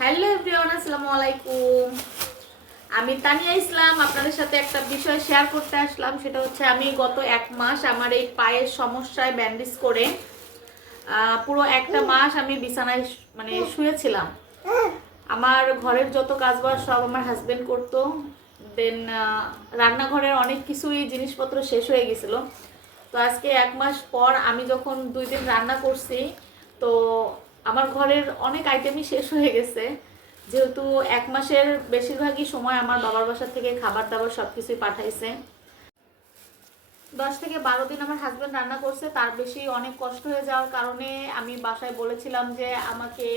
Hello everyone, আসসালামু আলাইকুম। আমি তানিয়া ইসলাম, আপনাদের সাথে একটা বিষয় শেয়ার করতে আসলাম, সেটা হচ্ছে আমি গত এক মাস আমার এই পায়ের সমস্যায় ব্যান্ডেজ করে পুরো একটা মাস আমি বিছানায় মানে শুয়েছিলাম। আমার ঘরের যত কাজবাজ সব আমার হাজব্যান্ড করতো দেন রান্নাঘরের অনেক কিছুই জিনিসপত্র শেষ হয়ে গেছিল। তো আজকে এক মাস পর আমি যখন দুই দিন রান্না করছি, তো আমার ঘরের অনেক আইটেমই শেষ হয়ে গেছে। যেহেতু এক মাসের বেশিরভাগই সময় আমার বাবার বাসা থেকে খাবার দাবার সব কিছুই পাঠাইছে। দশ থেকে বারো দিন আমার হাজব্যান্ড রান্না করছে, তার বেশি অনেক কষ্ট হয়ে যাওয়ার কারণে আমি বাসায় বলেছিলাম যে আমাকে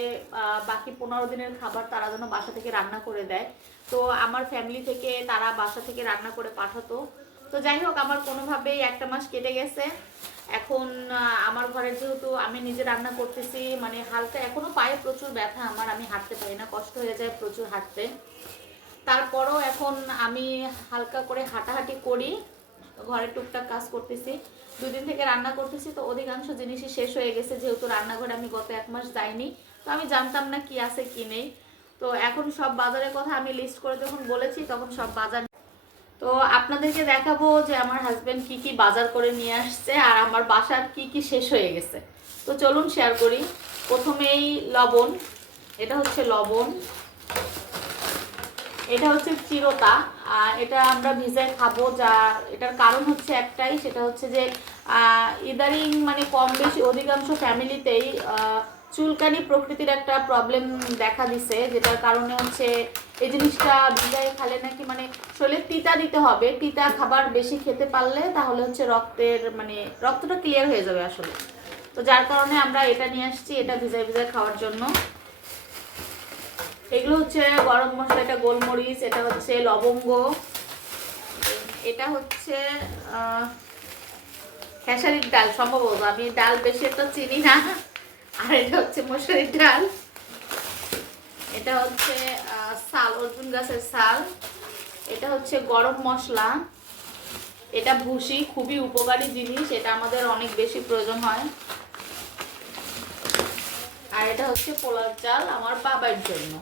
বাকি পনেরো দিনের খাবার তারা যেন বাসা থেকে রান্না করে দেয়। তো আমার ফ্যামিলি থেকে তারা বাসা থেকে রান্না করে পাঠাতো। তো যাই হোক আমার কোনোভাবেই একটা মাস কেটে গেছে। এখন আমার ঘরে যেহেতু আমি নিজে রান্না করতেছি মানে হালকা, এখনও পায়ে প্রচুর ব্যথা আমার, আমি হাঁটতে পারি না, কষ্ট হয়ে যায় প্রচুর হাঁটতে। তারপরও এখন আমি হালকা করে হাঁটাহাঁটি করি, ঘরে টুকটাক কাজ করতেছি। দুই দিন থেকে রান্না করতেছি, তো অধিকাংশ জিনিসই শেষ হয়ে গেছে, যেহেতু রান্নাঘরে আমি গত এক মাস যাইনি। তো আমি জানতাম না কি আছে, কি নেই। তো এখন সব বাজারের কথা আমি লিস্ট করে যখন বলেছি, তখন সব বাজার তো আপনাদেরকে দেখাবো যে আমার হাজব্যান্ড কি কি বাজার করে নিয়ে আসছে আর আমার বাসার কি কি শেষ হয়ে গেছে। তো চলুন শেয়ার করি। প্রথমেই লবণ, এটা হচ্ছে লবণ। এটা হচ্ছে চিরতা এটা আমরা ভিজায় খাব যা, এটার কারণ হচ্ছে একটাই, সেটা হচ্ছে যে ইদারিং মানে কম বেশি অধিকাংশ ফ্যামিলিতেই চুলকানি প্রকৃতির একটা প্রবলেম দেখা দিছে, যেটার কারণে হচ্ছে এই জিনিসটা ভিজায় খালে নাকি মানে শরীরে তিতা দিতে হবে, তিতা খাবার বেশি খেতে পারলে তাহলে হচ্ছে রক্তের মানে রক্তটা ক্লিয়ার হয়ে যাবে আসলে। তো যার কারণে আমরা এটা নিয়ে আসছি, এটা ভিজায় ভিজায় খাওয়ার জন্য। এগুলো হচ্ছে গরম মশলা, এটা গোলমরিচ, এটা হচ্ছে লবঙ্গ, এটা হচ্ছে খেসারির ডাল, সম্ভবত। আমি ডাল বেশি একটা চিনি না। আর এটা হচ্ছে মশারির ডাল। এটা হচ্ছে শাল অর্জুন গাছের শাল এটা হচ্ছে গরম মশলা। এটা ভুসি, খুবই উপকারী জিনিস। এটা আমাদের অনেক বেশি প্রয়োজন হয়। আর এটা হচ্ছে পোলার চাল আমার বাবার জন্য।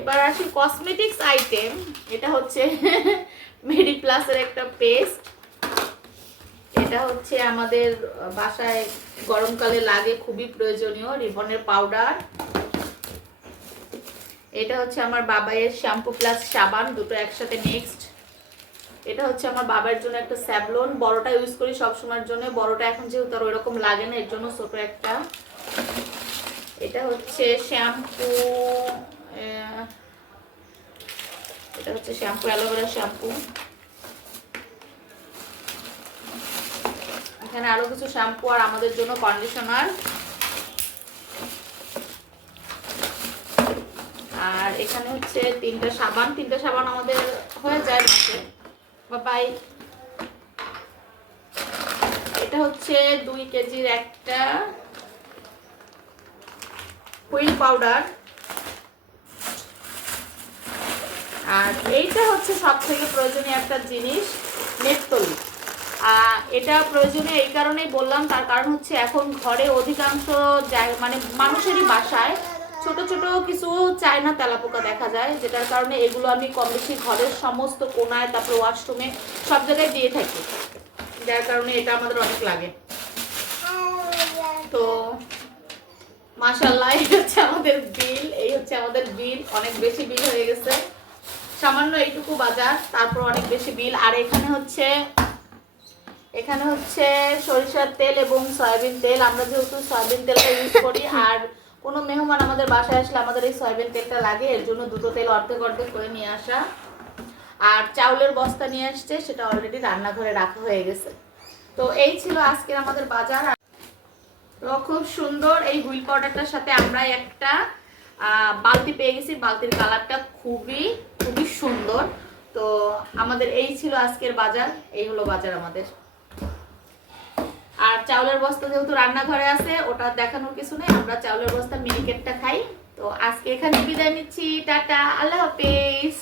এবার আসি কসমেটিক্স আইটেম এটা হচ্ছে মেডি প্লাসের একটা পেস্ট এটা হচ্ছে আমাদের বাসায় গরমকালে লাগে, খুবই প্রয়োজনীয়, রিবনের পাউডার। এটা হচ্ছে আমার বাবাইয়ের শ্যাম্পু প্লাস সাবান, দুটো একসাথে মিক্সড। এটা হচ্ছে আমার বাবার জন্য একটা স্যাবলন বড়টা ইউজ করি সব সময়ের জন্য। বড়টা এখন যেহেতু আর ওইরকম লাগে না, এর জন্য ছোট একটা। এটা হচ্ছে শ্যাম্পু এটা হচ্ছে শ্যাম্পু, অ্যালোভেরা শ্যাম্পু। এখানে আরও কিছু শ্যাম্পু আর আমাদের জন্য কন্ডিশনার আর এখানে হচ্ছে তিনটা সাবান তিনটা সাবান আমাদের হয়ে যায় মাসে। বাবাই এটা হচ্ছে দুই কেজির একটা হুইল পাউডার। আর এইটা হচ্ছে সব থেকে প্রয়োজনীয় একটা জিনিস নেপতলি এটা প্রয়োজনীয় এই কারণেই বললাম, তার কারণ হচ্ছে এখন ঘরে অধিকাংশ মানে মানুষেরই বাসায় ছোট ছোট কিছু চায়না তেলাপোকা দেখা যায়, যেটার কারণে এগুলো আমি কম বেশি ঘরের সমস্ত কোনায়, তারপরে ওয়াশরুমে সব জায়গায় দিয়ে থাকি। যার কারণে এটা আমাদের অনেক লাগে। তো মাশাল্লাহ এই হচ্ছে আমাদের বিল, এই হচ্ছে আমাদের বিল, অনেক বেশি বিল হয়ে গেছে। সামান্য এইটুকু বাজার, তারপর অনেক বেশি বিল, আর এখানে হচ্ছে এখানে হচ্ছে সরিষার তেল এবং সয়াবিন তেল। আমরা যেহেতু সয়াবিন তেলটা ইউজ করি আর কোনো মেহমান আমাদের বাসায় আসলে আমাদের এই সয়াবিন তেলটা লাগে এর জন্য দুটো তেল অর্ধেক অর্ধেক করে নিয়ে আসা। আর চাউলের বস্তা নিয়ে আসছে সেটা অলরেডি রান্নাঘরে রাখা হয়ে গেছে। তো এই ছিল আজকের আমাদের বাজার। তো খুব সুন্দর এই হুইল পাউডারটার সাথে আমরা একটা আহ, বালতি পেয়ে গেছি। বালতির কালারটা খুবই খুবই সুন্দর। তো আমাদের এই ছিল আজকের বাজার। এই হলো বাজার আমাদের। চাউলের বস্তা যেহেতু রান্নাঘরে আছে, ওটা দেখানোর কিছু নেই, আমরা চাউলের বস্তা মিনিকেটটা খাই। তো আজকে এখানে বিদায় নিচ্ছি, টাটা, আল্লাহ হাফেজ।